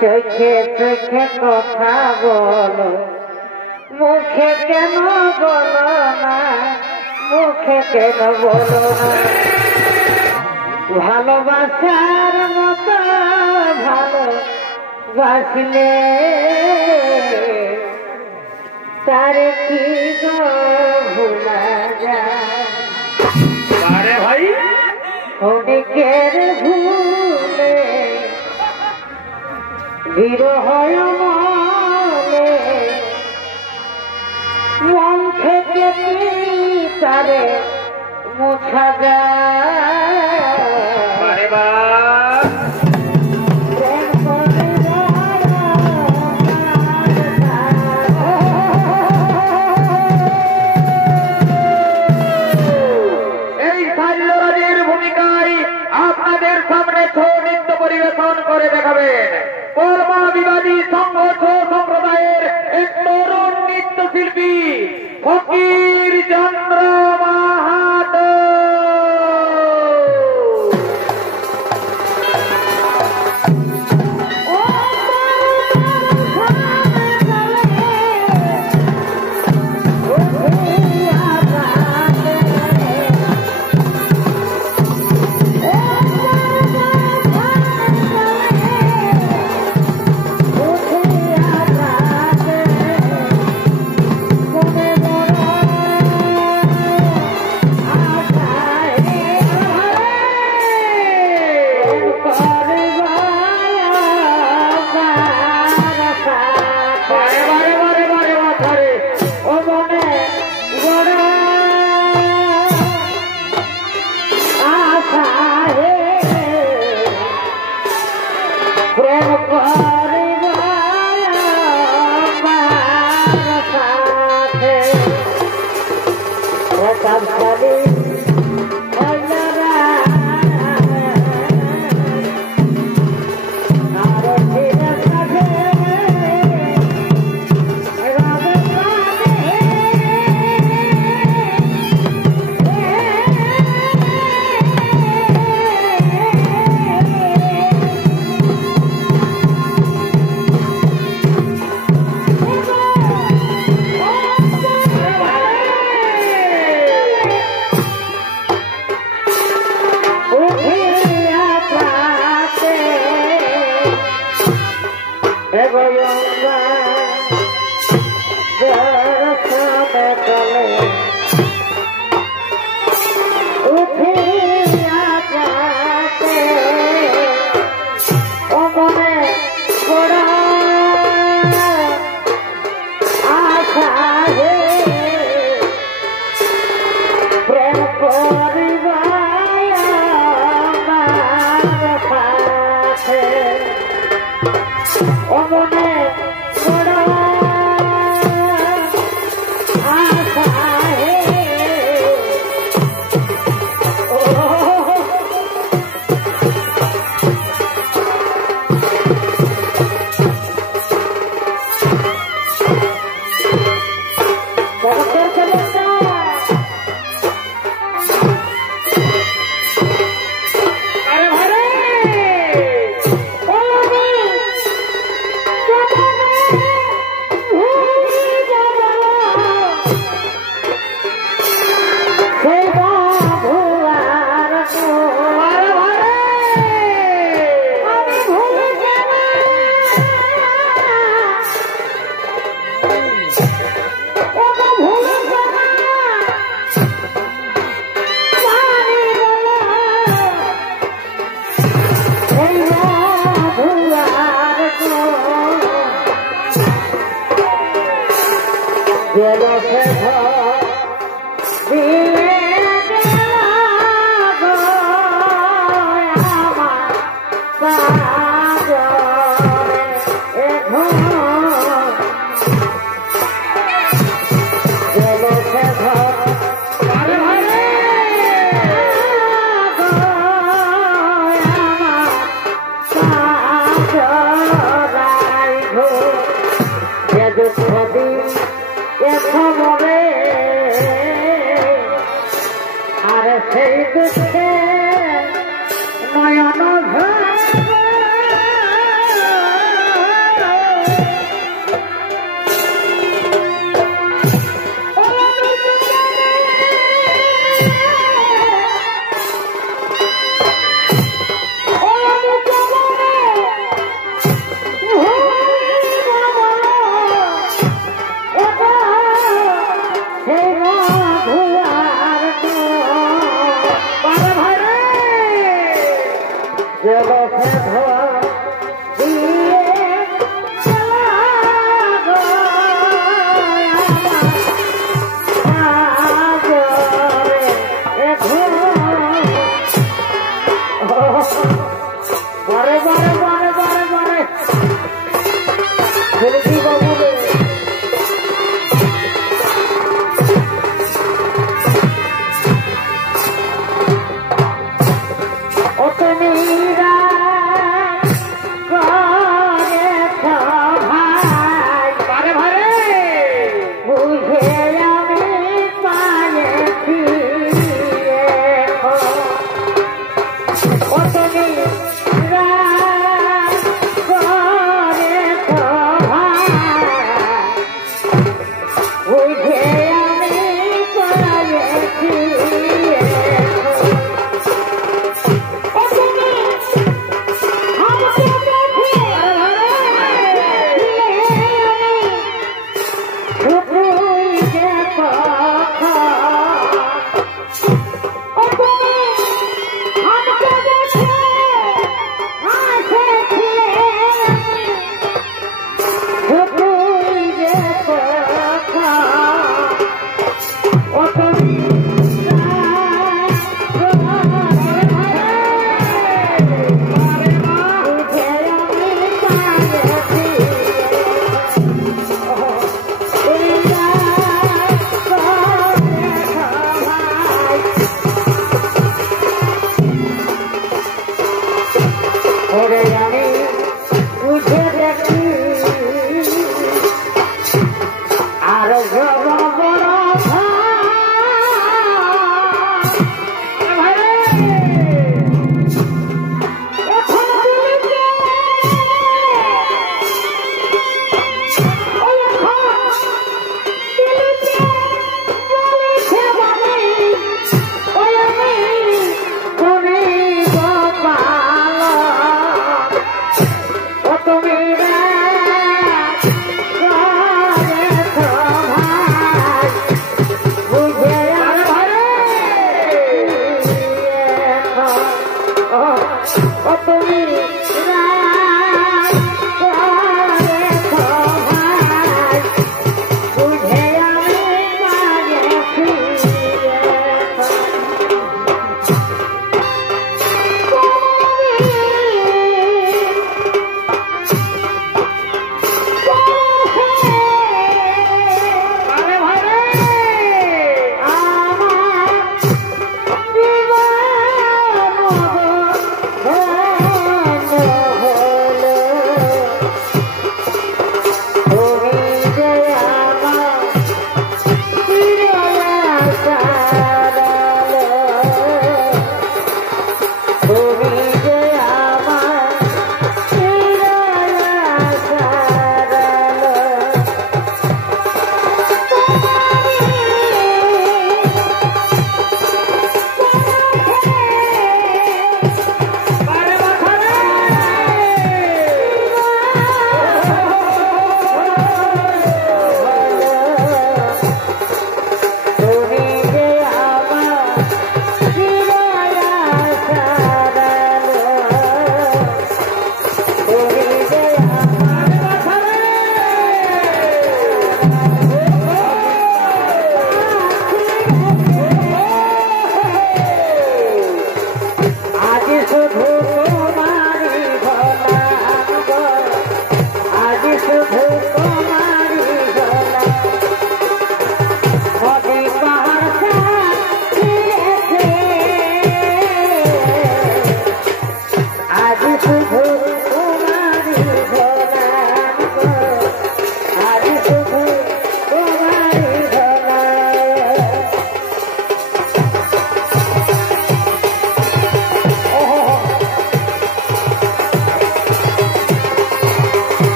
চোখে চোখে কথা বলো, মুখে কেন বলো না, মুখে কেন বলো না। ভালোবাসার মতো ভালোবাসলে তার কি গো ভুলা যায়। আরে ভাই অনেকের ভুলে বিরহ মনে মন থেকে তারে মোছা যায়। আরে বা পরিবেশন করে দেখাবেন কর্মা বিবাদী সংঘর্ষ সম্প্রদায়ের এক তরুণ নৃত্যশিল্পী ফকির চন্দ্র মাহাতো।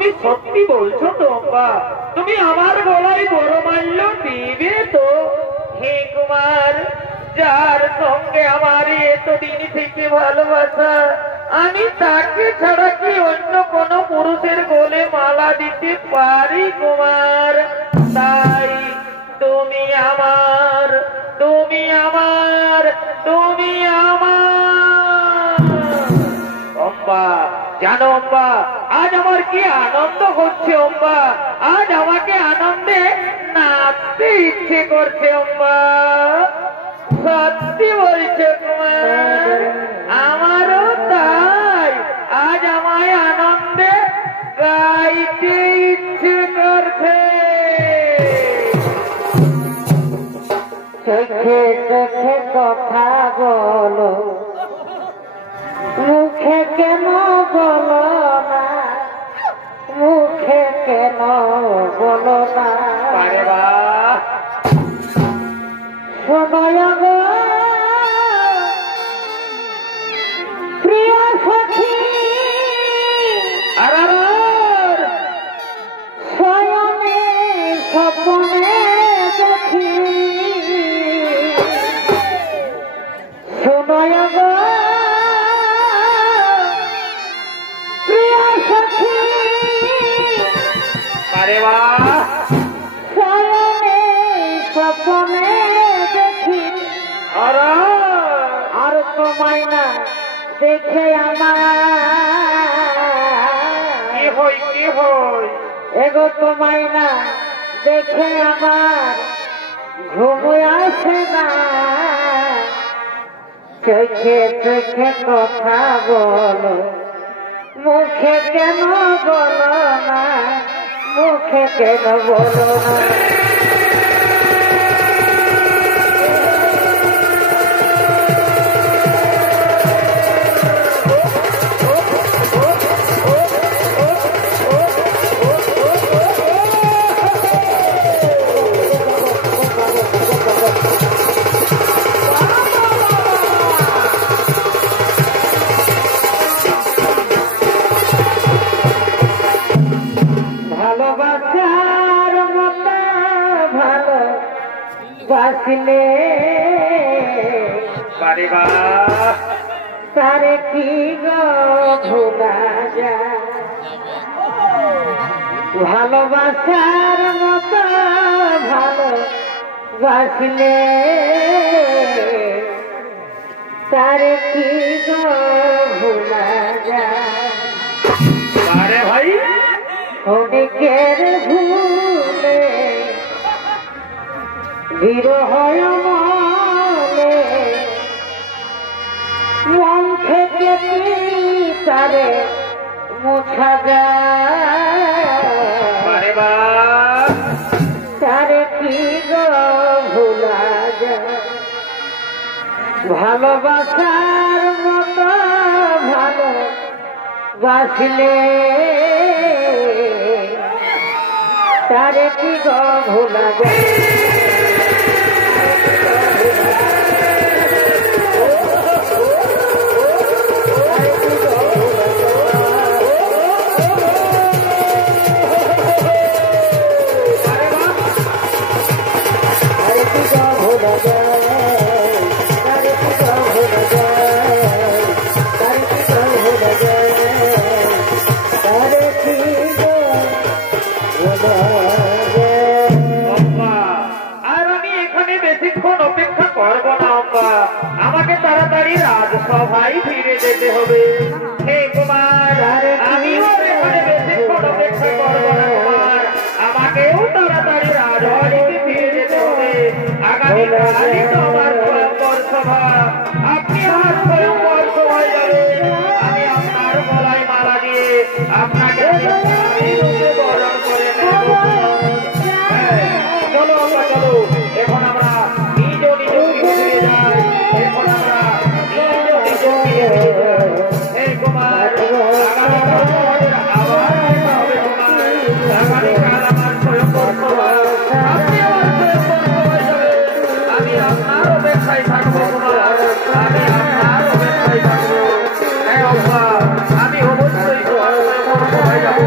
তুমি সত্যি বলছো তো অম্বা? তুমি আমার গলায় বড় মাল্য দিবে তো? হে কুমার, যার সঙ্গে আমার এতদিন থেকে ভালোবাসা, আমি তাকে ছাড়া কি অন্য কোন পুরুষের গলে মালা দিতে পারি কুমার? তাই তুমি আমার, তুমি আমার, তুমি আমার। অম্বা, জানো অম্বা, আজ আমার কি আনন্দ হচ্ছে অম্বা। আজ আমাকে আনন্দে নাচতে ইচ্ছে করছে অম্বা। সত্যি বলছে কুমার, আমারও তাই। আজ আমায় আনন্দে গাইতে ইচ্ছে করছে। চোখে চোখে কথা বলো, মুখে কেন বলো না, মুখে কেন বলো না? আরে বাহ, শোনো গো প্রিয় সখী, আর স্বয়নে স্বপ্নে দেখি, শোনো গো প্রিয় সখী, আরে বাহ, স্বয়নে স্বপ্নে দেখি, আর তোমায় না দেখে আমার কি হই, কি হই? এগো তোমায় না দেখে আমার ঘুম আসে না। চোখে চোখে কথা বলো, মুখে কেন বলো না, মুখে কেন বলো না? ভালোবাসার মতো ভালোবাসলে আরে বাহ, তারে কি গো ভোলা যায়? ভালোবাসার মতো ভালোবাসলে তারে কি গো ভোলা যায়? আরে ভাই, অনেকের ভুলে বিরহ মনে, মন থেকে কি তারে মোছা যায়? আরে বাহ, তারে কি গো ভোলা যায়? ভালোবাসার মতো ভালোবাসলে তারে কি গো ভোলা যায়? আমাকে তাড়াতাড়ি রাজসভায় ফিরে যেতে হবে। হে কুমার, আমিও এখানে বেশিক্ষণ অপেক্ষা করবো না কুমার, আমাকেও তাড়াতাড়ি রাজবাড়িতে ফিরে যেতে হবে। আগামীকালই তো আমার স্বয়ংবর সভা। আপনি আমার স্বয়ংবর সভায় যাবেন, আমি আপনার গলায় মালা দিয়ে আপনাকে বরণ করে নেব। চলো আমরা, চলো এখন আমরা নিজ নিজ ফিরে যাই। এখন আমরা নিজ নিজ ফিরে যাই। হে কুমার, আগামীকাল আমাদের আবার দেখা হবে কুমার। আগামীকাল আমার স্বয়ংবর সভা, আপনি আমার স্বয়ংবর সভায় যাবেন, আমি আপনার অপেক্ষায় থাকবো কুমার, আমি আপনার অপেক্ষায় থাকবো। হ্যাঁ অব্বা, আমি অবশ্যই তোমার স্বয়ংবর সভায় যাবো।